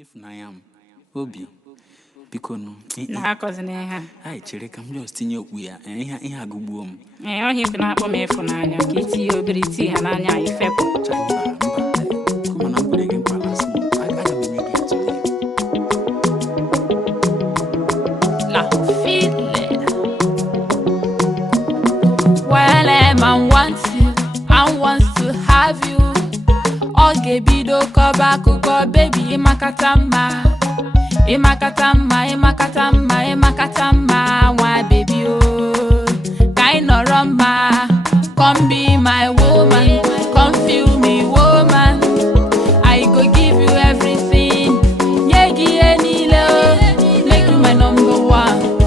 If I am Obi, because na cause na ha. I chere kam just tinye okwu ya ihe agụgbuo m. Ohi bi na akpọ m efu n'anya ka iti obere iti ha n'anya ifepụ. Kuma na kwere gị mpalas m. Aga m enye gị atụle. La fille. Well, man wants you, I wants to have you. Oge bido koba kuko baby imakatama. Imakatama, why baby oh, kind of rumba, come be my woman, come feel me woman, I go give you everything, yegi any love, make you my number one,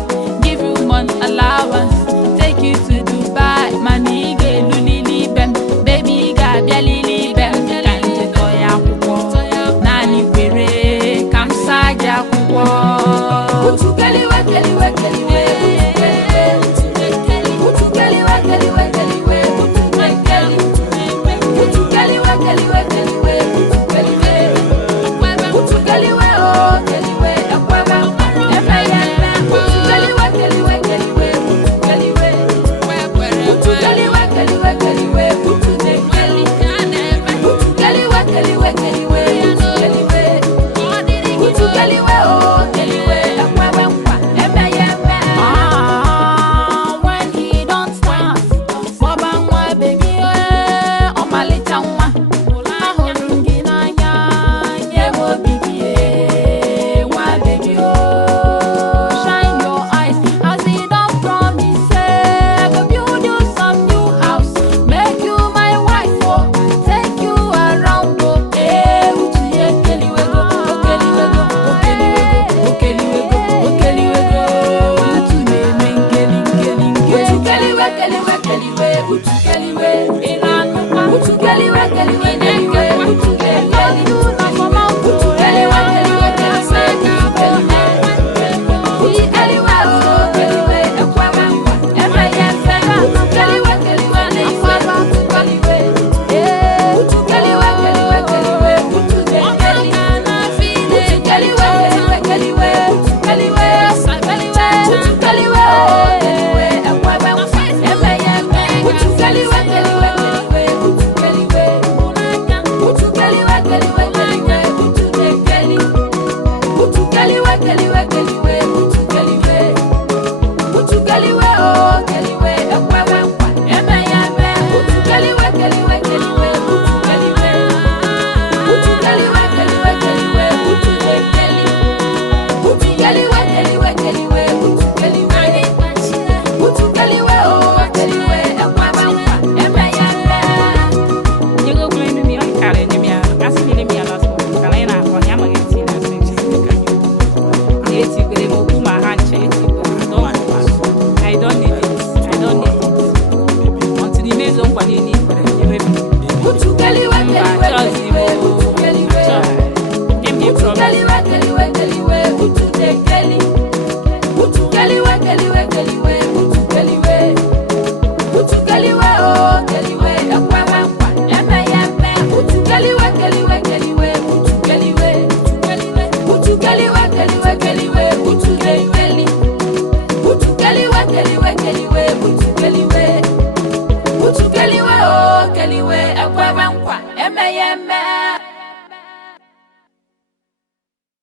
give you month allowance, take you to Dubai, money get luli bem, baby got lili bem, kanje toya kuko, nani pere, kamsaja kuko. Anyway.